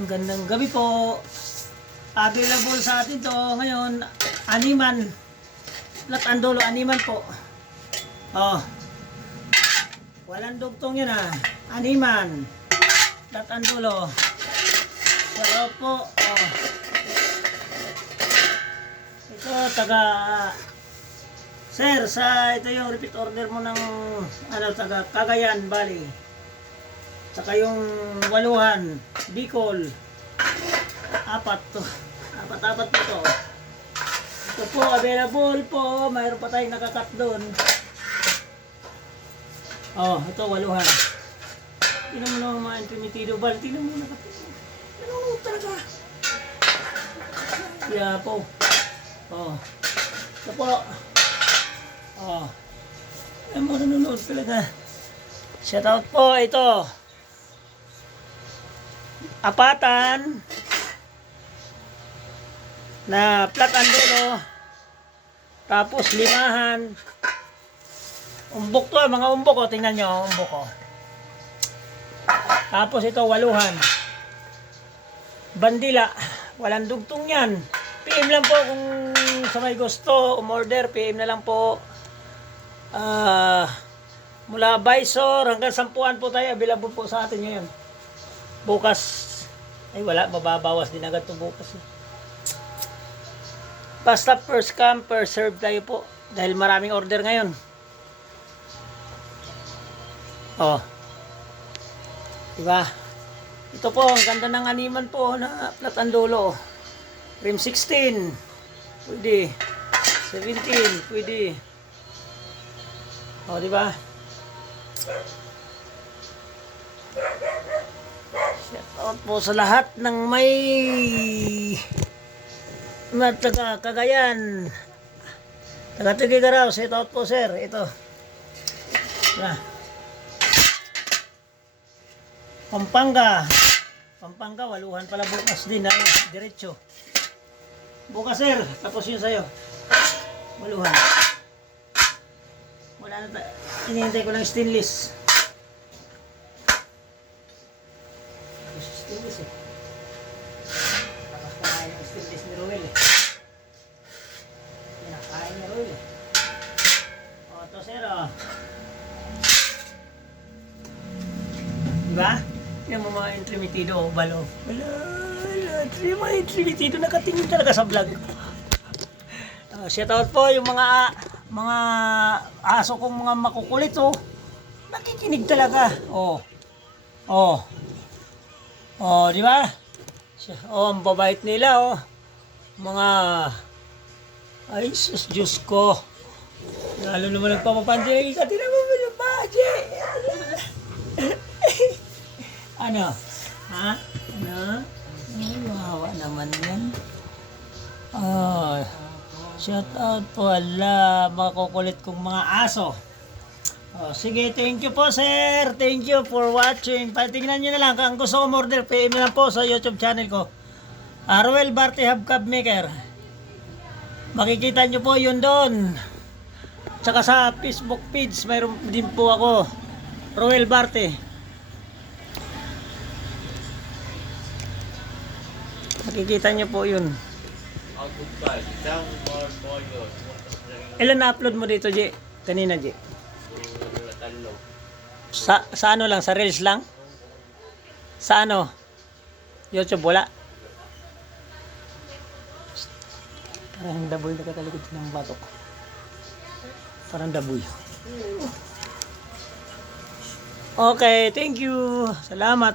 Ang gandang gabi po. Available sa atin to ngayon, animan. Lat andolo, animan po. Oh. Walang dugtong yan ah. Animan. Lat andolo. Sarap po. Oh. Ito, taga... Sir, sa ito yung repeat order mo ng ano, taga Cagayan Valley. Saka yung waluhan, Bicol. Apat to. Apat-apat po to. Ito po, available po. Mayroon pa tayong nakakat doon. Oh, ito waluhan. Tingnan mo naman mga intermitido bal. Tingnan mo nakakat. Ano talaga? Yeah po. Oh. Ito po. Oh. Ay mo nanonood talaga. Shout out po ito. Apatan. Na flat andelo tapos limahan. Umbok to mga umbok o tingnan nyo umbok ko tapos ito waluhan. Bandila. Walang dugtong yan. PM lang po kung sa may gusto. Umorder PM na lang po. Ah mula Bisor hanggang Sampuan po tayo. Available po sa atin ngayon. Bukas ay wala. Mababawas din agad to bukas eh. basta first come first serve tayo po. Dahil maraming order ngayon. Oh. Diba? Ito po ang ganda ng animan po na dulo. Rim 16 pwede. 17 pwede. Oh diba Shout out po sa lahat ng may na taga Cagayan. Taga Tugigaraw, shout out po sir. Ito. Na. Pampanga. Pampanga, waluhan pala bukas din na diretso. Bukas sir, tapos yun sa'yo. Waluhan. Wala na ta. Hinihintay ko lang stainless. Gusto stainless eh. Pa nga yung stainless ni Roel eh. Pinakain ni Roel eh. O, sir o. Diba? Yan mo mga intrimitido o balo. Wala, wala. Yung mga intrimitido nakatingin talaga sa vlog. Uh, shout out po yung mga mga aso kong mga makukulit oh. Nakikinig talaga. Oh. Oh. Oh, di ba? Oh, ang babait nila, oh. Mga, ay, sus, Diyos ko. Lalo naman nagpapapansin ka, tinan mo ba yung baje? ano? Ha? Ano? Ay, wawa naman yan. Oh, shout out po, ala, makukulit kong mga aso. Oh, sige, thank you po sir. Thank you for watching. Patingnan nyo na lang. Kung gusto ko order, PM na lang po sa YouTube channel ko. Arwel Barty Hub Cab Maker. Makikita nyo po yun doon. Tsaka sa Facebook page, mayroon din po ako. Roel Barte. Makikita nyo po yun. Ilan na-upload mo dito, J? Kanina, J? Sa, sa ano lang? Sa Reels lang? Sa ano? YouTube, wala? Parang daboy na katalikod ng batok. Parang daboy. Okay, thank you. Salamat.